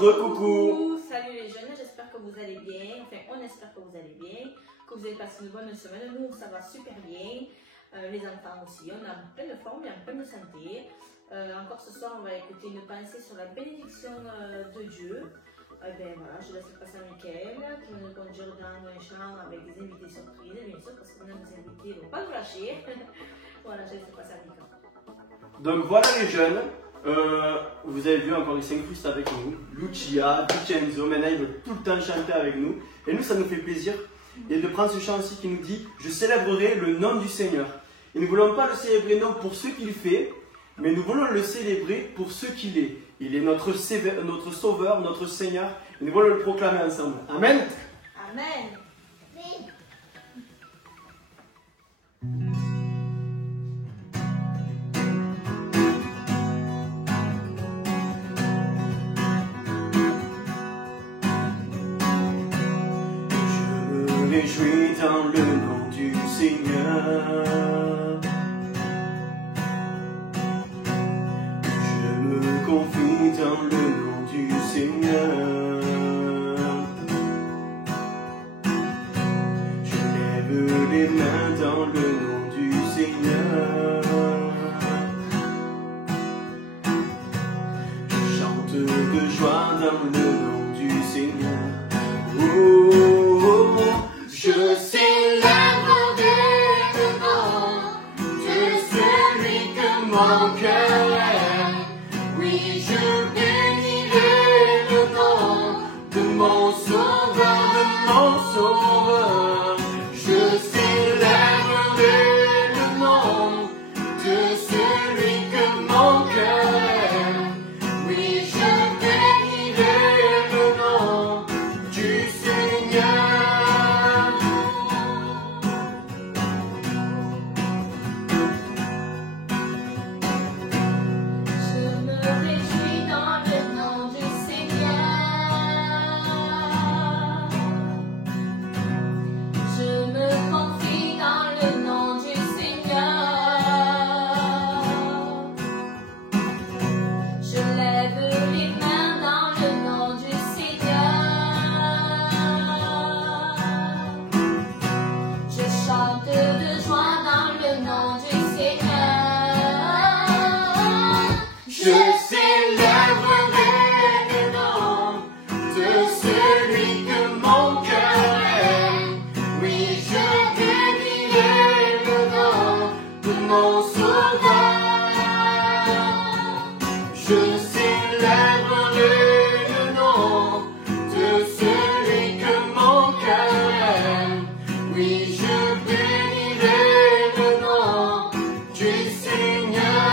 Re-coucou. Salut les jeunes, j'espère que vous allez bien. Enfin, on espère que vous allez bien, que vous avez passé une bonne semaine. Nous, ça va super bien. Les enfants aussi, on a plein de forme et en pleine santé. Encore ce soir, on va écouter une pensée sur la bénédiction de Dieu. Ben voilà, je laisse passer à Mickaël qui va nous conduire dans un champ avec des invités surprises, bien sûr, parce qu'on a des invités, ils ne vont pas nous lâcher. Voilà, je laisse passer à Mickaël. Donc voilà les jeunes, vous avez vu encore, ils s'incrustent avec nous. Lucia, Vincenzo, maintenant ils veulent tout le temps chanter avec nous. Et nous, ça nous fait plaisir. Et de prendre ce chant aussi qui nous dit « Je célébrerai le nom du Seigneur ». Et nous ne voulons pas le célébrer non pour ce qu'il fait, mais nous voulons le célébrer pour ce qu'il est. Il est notre sauveur, notre Seigneur. Et nous voulons le proclamer ensemble. Amen. Amen. Je me réjouis dans le nom du Seigneur. Je me confie dans le nom du Seigneur. Je lève les mains dans le nom du Seigneur. Je chante de joie dans le nom du Seigneur. Oh, je célébrerai le nom de celui que mon cœur aime. Oui, je bénirai le nom de mon sauveur, Je célébrerai le nom de celui que mon cœur aime. Oui, je bénirai le nom du Seigneur. Je me réjouis dans le nom du Seigneur. Je me confie dans le nom du Seigneur. Je lève les mains dans le nom du Seigneur. Je chante de joie dans le nom du Seigneur. Je célébrerai le nom de celui que mon cœur aime. Oui, je bénirai le nom de mon sauveur. Je célébrerai le nom de celui que mon cœur aime. Oui, je bénirai le nom du Seigneur.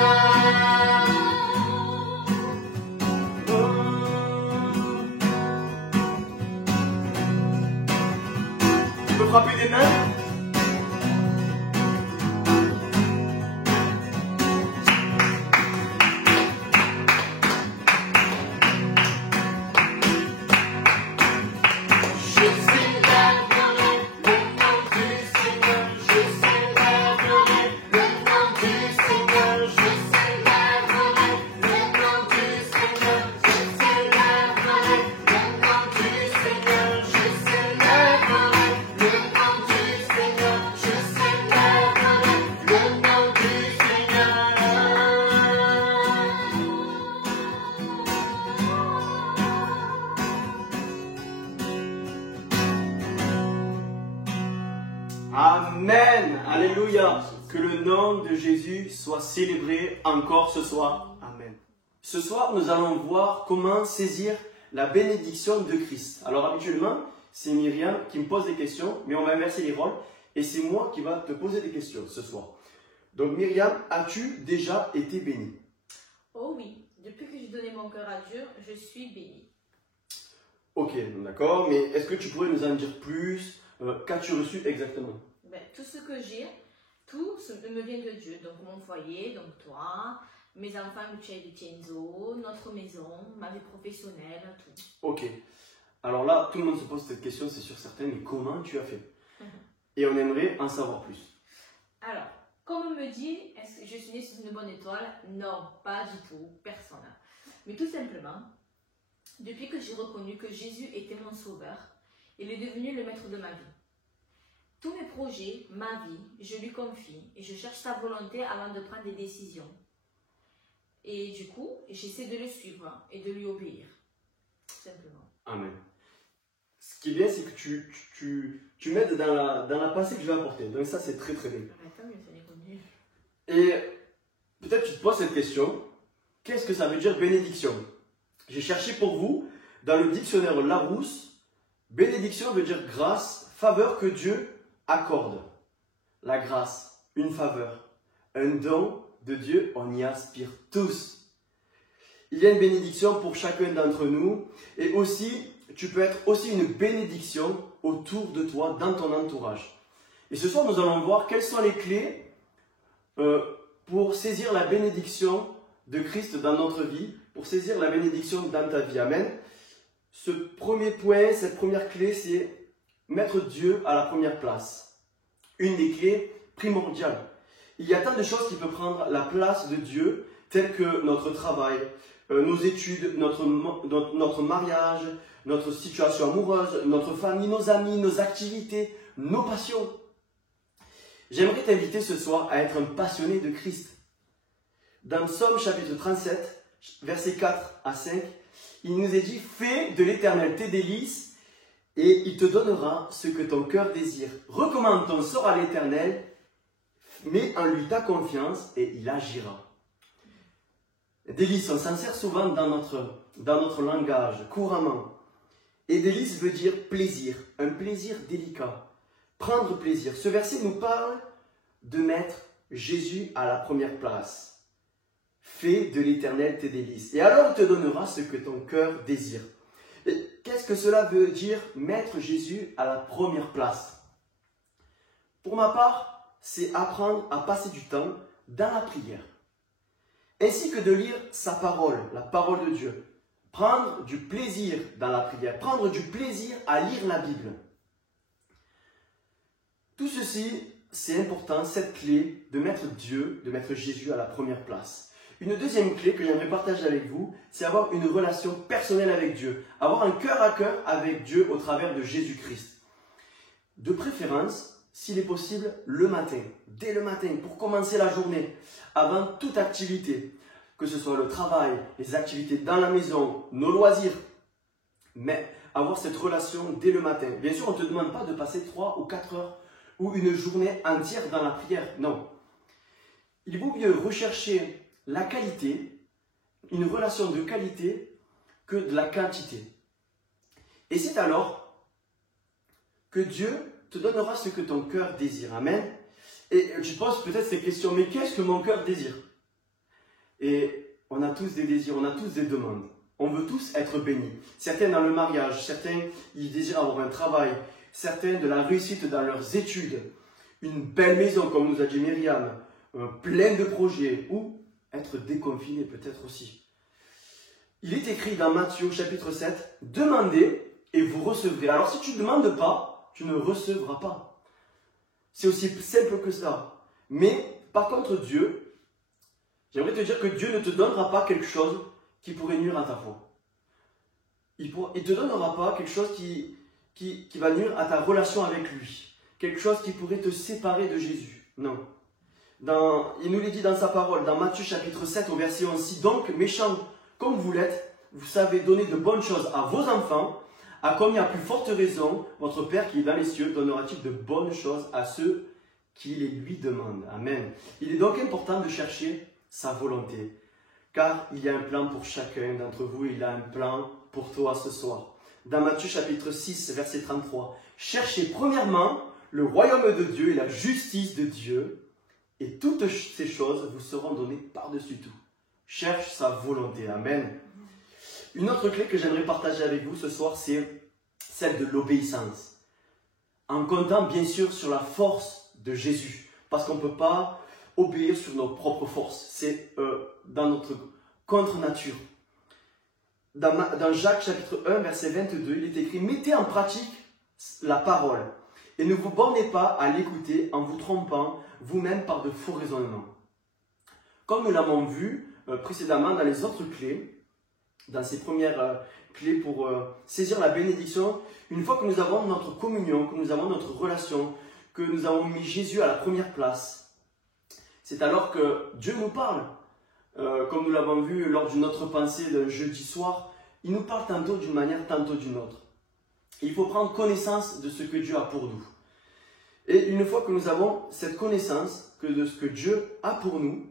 Tu peux frapper des mains? Je célébrerai le nom du Seigneur. Je célébrerai le nom du Seigneur. Je célébrerai le nom du Seigneur. Je célébrerai le nom du Seigneur. Je célébrerai le nom du Seigneur. Je célébrerai le nom du Seigneur. Amen. Alléluia. Que le nom de Jésus soit célébré encore ce soir. Amen. Ce soir, nous allons voir comment saisir la bénédiction de Christ. Alors habituellement, c'est Myriam qui me pose des questions, mais on va inverser les rôles. Et c'est moi qui va te poser des questions ce soir. Donc Myriam, as-tu déjà été bénie? Oh oui, depuis que j'ai donné mon cœur à Dieu, je suis bénie. Ok, d'accord. Mais est-ce que tu pourrais nous en dire plus? Qu'as-tu reçu exactement? Ben, tout ce que j'ai, tout me vient de Dieu. Donc mon foyer, donc toi, mes enfants, Lucia et Vincenzo, notre maison, ma vie professionnelle, tout. Ok. Alors là, tout le monde se pose cette question, c'est sûr certain, mais comment tu as fait? et on aimerait en savoir plus. Alors, comme on me dit, est-ce que je suis née sous une bonne étoile? Non, pas du tout, personne. Mais tout simplement, depuis que j'ai reconnu que Jésus était mon sauveur, il est devenu le maître de ma vie. Tous mes projets, ma vie, je lui confie et je cherche sa volonté avant de prendre des décisions. Et du coup, j'essaie de le suivre et de lui obéir, tout simplement. Amen. Ce qui est bien, c'est que tu m'aides dans la pensée que je vais apporter. Donc ça, c'est très très bien. Attends, mais ça n'est connu. Et peut-être tu te poses cette question, qu'est-ce que ça veut dire bénédiction? J'ai cherché pour vous, dans le dictionnaire Larousse, bénédiction veut dire grâce, faveur que Dieu accorde. La grâce, une faveur, un don de Dieu, on y aspire tous. Il y a une bénédiction pour chacun d'entre nous et aussi, tu peux être aussi une bénédiction autour de toi, dans ton entourage. Et ce soir, nous allons voir quelles sont les clés pour saisir la bénédiction de Christ dans notre vie, pour saisir la bénédiction dans ta vie. Amen. Ce premier point, cette première clé, c'est mettre Dieu à la première place. Une des clés primordiales. Il y a tant de choses qui peuvent prendre la place de Dieu, telles que notre travail, nos études, notre mariage, notre situation amoureuse, notre famille, nos amis, nos activités, nos passions. J'aimerais t'inviter ce soir à être un passionné de Christ. Dans Psaume chapitre 37, versets 4 à 5, il nous est dit « Fais de l'Éternel tes délices et il te donnera ce que ton cœur désire. Recommande ton sort à l'Éternel, mets en lui ta confiance et il agira. » Délices, on s'en sert souvent dans notre langage, couramment. Et délice veut dire plaisir, un plaisir délicat, prendre plaisir. Ce verset nous parle de mettre Jésus à la première place. Fais de l'Éternel tes délices. Et alors il te donnera ce que ton cœur désire. Et qu'est-ce que cela veut dire, mettre Jésus à la première place? Pour ma part, c'est apprendre à passer du temps dans la prière, ainsi que de lire sa parole, la parole de Dieu. Prendre du plaisir dans la prière, prendre du plaisir à lire la Bible. Tout ceci, c'est important, cette clé de mettre Dieu, de mettre Jésus à la première place. Une deuxième clé que j'aimerais partager avec vous, c'est avoir une relation personnelle avec Dieu. Avoir un cœur à cœur avec Dieu au travers de Jésus-Christ. De préférence, s'il est possible, le matin. Dès le matin, pour commencer la journée, avant toute activité. Que ce soit le travail, les activités dans la maison, nos loisirs. Mais avoir cette relation dès le matin. Bien sûr, on ne te demande pas de passer 3 ou 4 heures ou une journée entière dans la prière. Non. Il vaut mieux rechercher la qualité, une relation de qualité, que de la quantité. Et c'est alors que Dieu te donnera ce que ton cœur désire. Amen. Et tu te poses peut-être ces questions, mais qu'est-ce que mon cœur désire? Et on a tous des désirs, on a tous des demandes. On veut tous être bénis. Certains dans le mariage, certains ils désirent avoir un travail, certains de la réussite dans leurs études, une belle maison comme nous a dit Myriam, plein de projets, ou être déconfiné peut-être aussi. Il est écrit dans Matthieu chapitre 7, « Demandez et vous recevrez ». Alors si tu ne demandes pas, tu ne recevras pas. C'est aussi simple que ça. Mais par contre Dieu, j'aimerais te dire que Dieu ne te donnera pas quelque chose qui pourrait nuire à ta foi. Il ne te donnera pas quelque chose qui va nuire à ta relation avec lui. Quelque chose qui pourrait te séparer de Jésus. Non. Il nous l'a dit dans sa parole, dans Matthieu chapitre 7 au verset 11. Si donc, méchants comme vous l'êtes, vous savez donner de bonnes choses à vos enfants, à combien plus forte raison, votre Père qui est dans les cieux donnera-t-il de bonnes choses à ceux qui les lui demandent. Amen. Il est donc important de chercher sa volonté, car il y a un plan pour chacun d'entre vous, il a un plan pour toi ce soir. Dans Matthieu chapitre 6, verset 33, « Cherchez premièrement le royaume de Dieu et la justice de Dieu, et toutes ces choses vous seront données par-dessus tout. » Cherche sa volonté. Amen. Une autre clé que j'aimerais partager avec vous ce soir, c'est celle de l'obéissance. En comptant bien sûr sur la force de Jésus, parce qu'on ne peut pas obéir sur nos propres forces. C'est dans notre contre-nature. Dans Jacques chapitre 1, verset 22, il est écrit « Mettez en pratique la parole Et ne vous bornez pas à l'écouter en vous trompant vous-même par de faux raisonnements. Comme nous l'avons vu précédemment dans les autres clés, dans ces premières clés pour saisir la bénédiction, une fois que nous avons notre communion, que nous avons notre relation, que nous avons mis Jésus à la première place, c'est alors que Dieu nous parle. Comme nous l'avons vu lors d'une autre pensée d'un jeudi soir, il nous parle tantôt d'une manière, tantôt d'une autre. Il faut prendre connaissance de ce que Dieu a pour nous. Et une fois que nous avons cette connaissance de ce que Dieu a pour nous,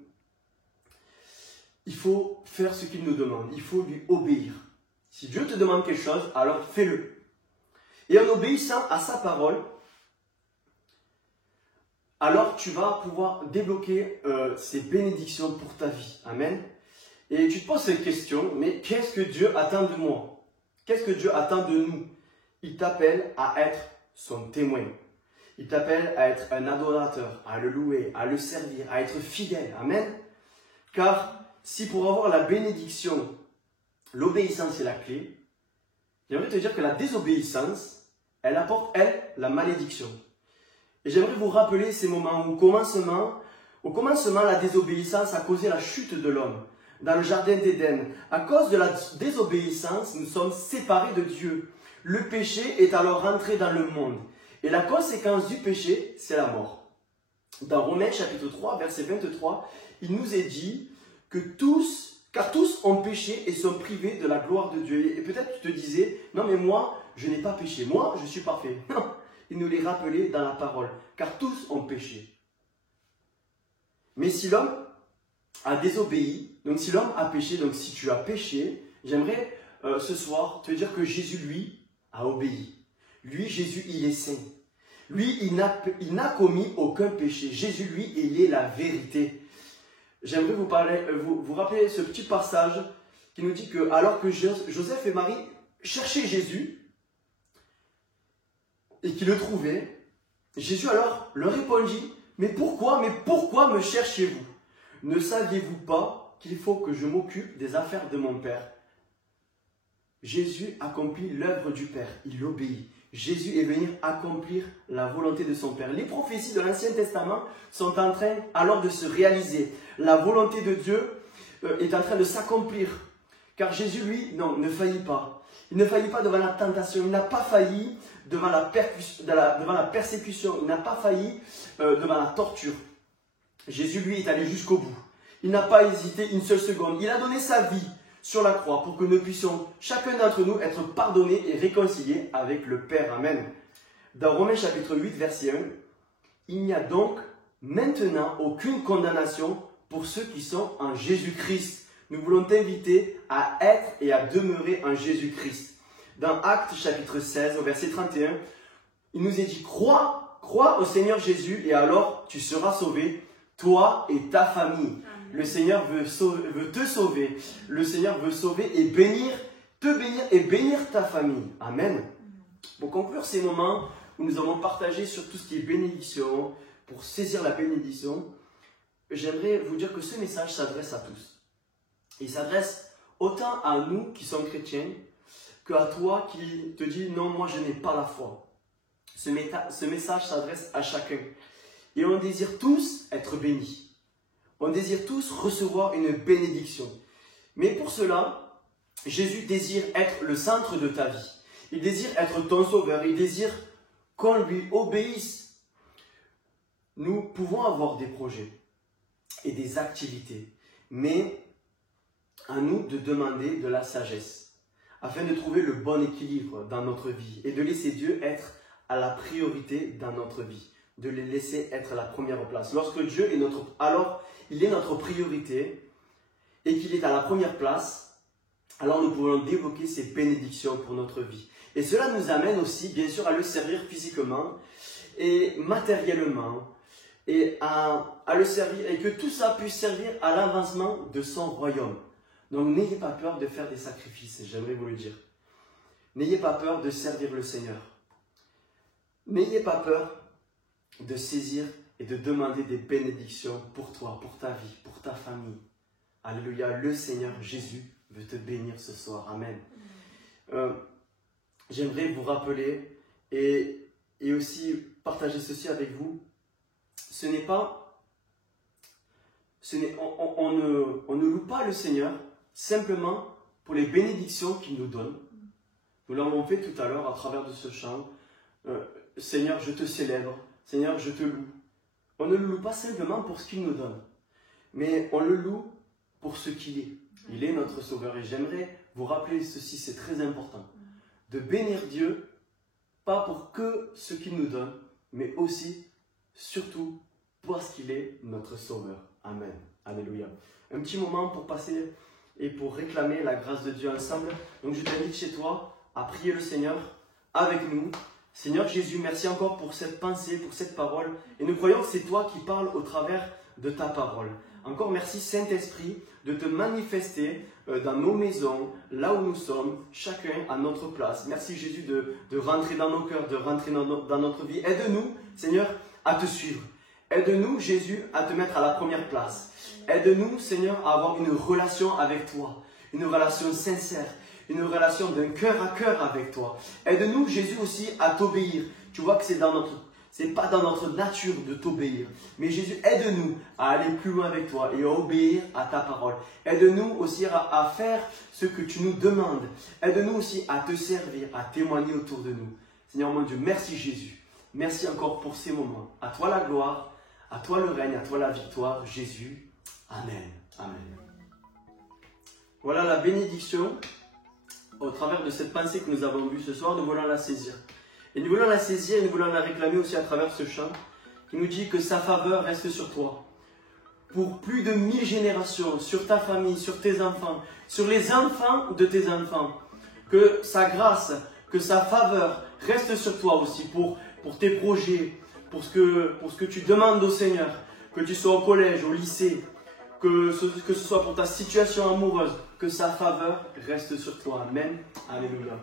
il faut faire ce qu'il nous demande. Il faut lui obéir. Si Dieu te demande quelque chose, alors fais-le. Et en obéissant à sa parole, alors tu vas pouvoir débloquer ces bénédictions pour ta vie. Amen. Et tu te poses cette question, mais qu'est-ce que Dieu attend de moi? Qu'est-ce que Dieu attend de nous? Il t'appelle à être son témoin. Il t'appelle à être un adorateur, à le louer, à le servir, à être fidèle. Amen. Car si pour avoir la bénédiction, l'obéissance est la clé, j'aimerais te dire que la désobéissance, elle apporte, elle, la malédiction. Et j'aimerais vous rappeler ces moments où au commencement, la désobéissance a causé la chute de l'homme dans le jardin d'Éden. À cause de la désobéissance, nous sommes séparés de Dieu. Le péché est alors rentré dans le monde. Et la conséquence du péché, c'est la mort. Dans Romains chapitre 3, verset 23, il nous est dit que car tous ont péché et sont privés de la gloire de Dieu. Et peut-être tu te disais, non mais moi, je n'ai pas péché. Moi, je suis parfait. Non, il nous l'est rappelé dans la parole. Car tous ont péché. Mais si l'homme a désobéi, donc si l'homme a péché, donc si tu as péché, j'aimerais ce soir te dire que Jésus, lui, a obéi. Lui, Jésus, il est saint. Lui, il n'a commis aucun péché. Jésus, lui, il est la vérité. J'aimerais vous rappeler ce petit passage qui nous dit que alors que Joseph et Marie cherchaient Jésus et qu'ils le trouvaient, Jésus alors leur répondit, mais pourquoi me cherchez-vous? Ne saviez-vous pas qu'il faut que je m'occupe des affaires de mon Père? Jésus accomplit l'œuvre du Père, il obéit. Jésus est venu accomplir la volonté de son Père. Les prophéties de l'Ancien Testament sont en train alors de se réaliser. La volonté de Dieu est en train de s'accomplir. Car Jésus, lui, non, ne faillit pas. Il ne faillit pas devant la tentation. Il n'a pas failli devant la persécution. Il n'a pas failli devant la torture. Jésus, lui, est allé jusqu'au bout. Il n'a pas hésité une seule seconde. Il a donné sa vie sur la croix pour que nous puissions, chacun d'entre nous, être pardonnés et réconciliés avec le Père. Amen. Dans Romains chapitre 8, verset 1, il n'y a donc maintenant aucune condamnation pour ceux qui sont en Jésus-Christ. Nous voulons t'inviter à être et à demeurer en Jésus-Christ. Dans Actes chapitre 16, au verset 31, il nous est dit, crois au Seigneur Jésus et alors tu seras sauvé, toi et ta famille. Le Seigneur veut te sauver. Le Seigneur veut sauver et te bénir et bénir ta famille. Amen. Pour conclure ces moments où nous avons partagé sur tout ce qui est bénédiction, pour saisir la bénédiction, j'aimerais vous dire que ce message s'adresse à tous. Il s'adresse autant à nous qui sommes chrétiens qu'à toi qui te dis non, moi je n'ai pas la foi. Ce message s'adresse à chacun. Et on désire tous être bénis. On désire tous recevoir une bénédiction. Mais pour cela, Jésus désire être le centre de ta vie. Il désire être ton sauveur. Il désire qu'on lui obéisse. Nous pouvons avoir des projets et des activités. Mais à nous de demander de la sagesse afin de trouver le bon équilibre dans notre vie et de laisser Dieu être à la priorité dans notre vie. De les laisser être à la première place. Lorsque Dieu est il est notre priorité et qu'il est à la première place, alors nous pouvons débloquer ces bénédictions pour notre vie. Et cela nous amène aussi, bien sûr, à le servir physiquement et matériellement et à le servir et que tout ça puisse servir à l'avancement de son royaume. Donc n'ayez pas peur de faire des sacrifices, j'aimerais vous le dire. N'ayez pas peur de servir le Seigneur. N'ayez pas peur de saisir et de demander des bénédictions pour toi, pour ta vie, pour ta famille. Alléluia, le Seigneur Jésus veut te bénir ce soir. Amen. J'aimerais vous rappeler et aussi partager ceci avec vous. Ce n'est pas, on ne loue pas le Seigneur simplement pour les bénédictions qu'il nous donne. Nous l'avons fait tout à l'heure à travers de ce chant. Seigneur, je te célèbre. Seigneur, je te loue. On ne le loue pas simplement pour ce qu'il nous donne, mais on le loue pour ce qu'il est. Il est notre Sauveur. Et j'aimerais vous rappeler ceci, c'est très important. De bénir Dieu, pas pour que ce qu'il nous donne, mais aussi, surtout, parce qu'il est notre Sauveur. Amen. Alléluia. Un petit moment pour passer et pour réclamer la grâce de Dieu ensemble. Donc je t'invite chez toi à prier le Seigneur avec nous. Seigneur Jésus, merci encore pour cette pensée, pour cette parole. Et nous croyons que c'est toi qui parles au travers de ta parole. Encore merci Saint-Esprit de te manifester dans nos maisons, là où nous sommes, chacun à notre place. Merci Jésus de rentrer dans nos cœurs, de rentrer dans notre vie. Aide-nous, Seigneur, à te suivre. Aide-nous, Jésus, à te mettre à la première place. Aide-nous, Seigneur, à avoir une relation avec toi, une relation sincère, une relation d'un cœur à cœur avec toi. Aide-nous, Jésus, aussi à t'obéir. Tu vois que c'est pas dans notre nature de t'obéir. Mais Jésus, aide-nous à aller plus loin avec toi et à obéir à ta parole. Aide-nous aussi à faire ce que tu nous demandes. Aide-nous aussi à te servir, à témoigner autour de nous. Seigneur mon Dieu, merci Jésus. Merci encore pour ces moments. À toi la gloire, à toi le règne, à toi la victoire, Jésus. Amen. Amen. Voilà la bénédiction. Au travers de cette pensée que nous avons vue ce soir, nous voulons la saisir. Et nous voulons la saisir et nous voulons la réclamer aussi à travers ce chant qui nous dit que sa faveur reste sur toi. Pour plus de 1000 générations, sur ta famille, sur tes enfants, sur les enfants de tes enfants. Que sa grâce, que sa faveur reste sur toi aussi pour tes projets, pour ce que tu demandes au Seigneur. Que tu sois au collège, au lycée, que ce soit pour ta situation amoureuse, que sa faveur reste sur toi. Amen. Alléluia.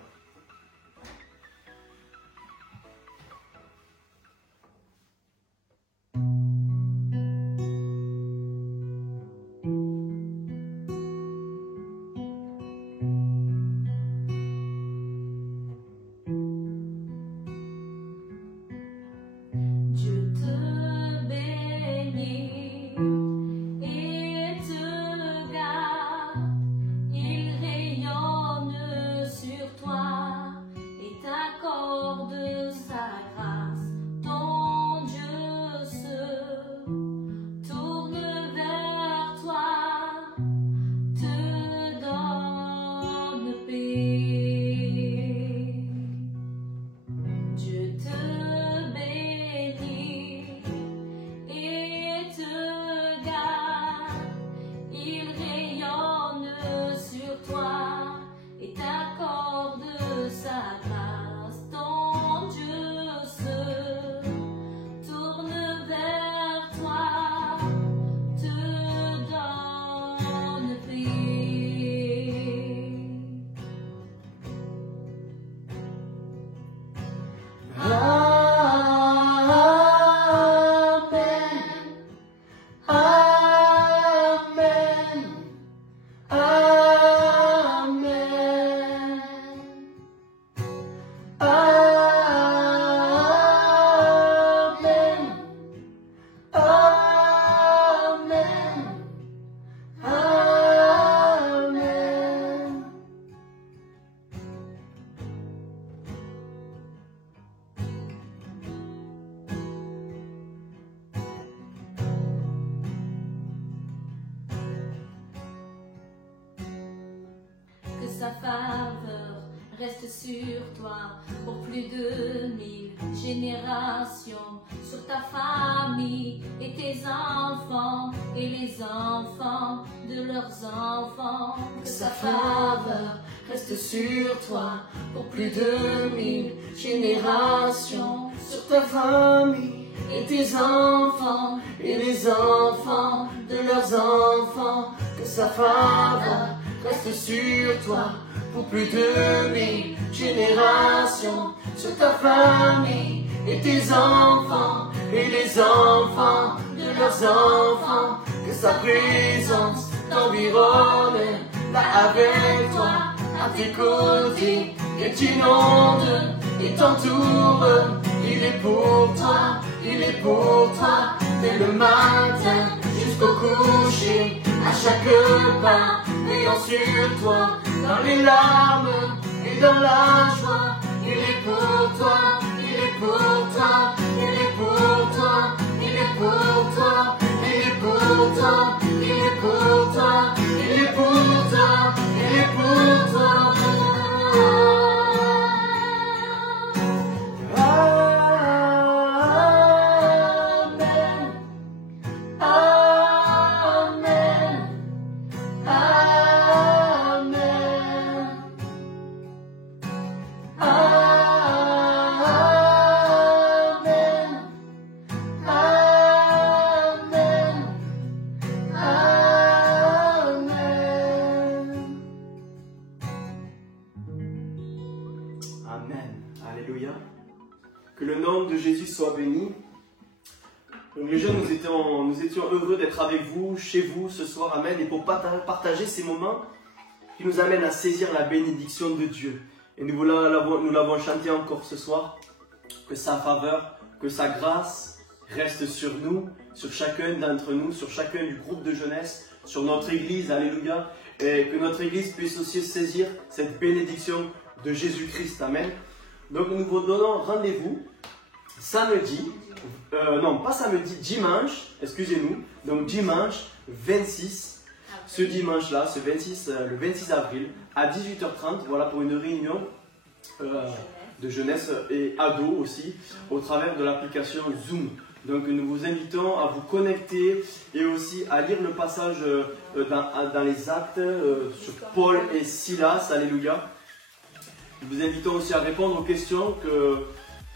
Sa faveur reste sur toi pour plus de 1000 générations, sur ta famille et tes enfants et les enfants de leurs enfants. Que sa faveur reste sur toi pour plus de 1000 générations, sur ta famille et tes enfants et les enfants de leurs enfants. Que sa faveur reste sur toi pour plus de 1000 générations, sur ta famille et tes enfants et les enfants de leurs enfants. Que sa présence t'environne, va avec toi, à tes côtés, et t'inonde et t'entoure. Il il est pour toi, il est pour toi, dès le matin jusqu'au coucher, à chaque pas, veillant sur toi, dans les larmes et dans la joie, il est pour toi, il est pour toi, il est pour toi, il est pour toi, il est pour toi, il est pour toi, il est pour toi, il est pour toi. Amen. Alléluia. Que le nom de Jésus soit béni. Donc les jeunes, nous étions heureux d'être avec vous, chez vous ce soir. Amen. Et pour partager ces moments qui nous amènent à saisir la bénédiction de Dieu. Et nous l'avons chanté encore ce soir. Que sa faveur, que sa grâce reste sur nous, sur chacun d'entre nous, sur chacun du groupe de jeunesse, sur notre église. Alléluia. Et que notre église puisse aussi saisir cette bénédiction de Jésus-Christ. Amen. Donc nous vous donnons rendez-vous samedi, non pas samedi, dimanche, excusez-nous, donc dimanche 26, ce dimanche-là, le 26 avril, à 18h30, voilà, pour une réunion de jeunesse et ados aussi, au travers de l'application Zoom. Donc nous vous invitons à vous connecter et aussi à lire le passage dans les actes sur Paul et Silas, alléluia. Nous vous invitons aussi à répondre aux questions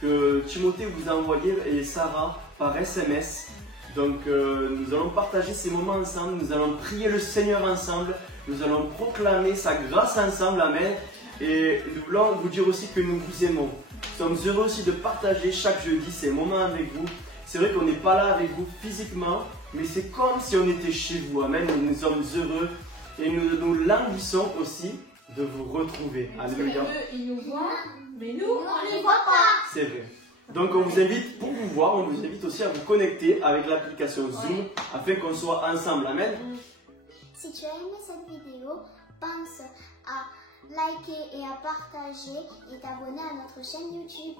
que Timothée vous a envoyées et Sarah par SMS. Donc nous allons partager ces moments ensemble, nous allons prier le Seigneur ensemble, nous allons proclamer sa grâce ensemble, amen. Et nous voulons vous dire aussi que nous vous aimons. Nous sommes heureux aussi de partager chaque jeudi ces moments avec vous. C'est vrai qu'on n'est pas là avec vous physiquement, mais c'est comme si on était chez vous, amen. Nous sommes heureux et nous languissons aussi de vous retrouver. Alléluia. Ils nous voient, mais nous, on ne les voit pas. C'est vrai. Donc on vous invite, pour vous voir, on vous invite aussi à vous connecter avec l'application Zoom afin qu'on soit ensemble. Amen. Si tu as aimé cette vidéo, pense à liker et à partager et t'abonner à notre chaîne YouTube.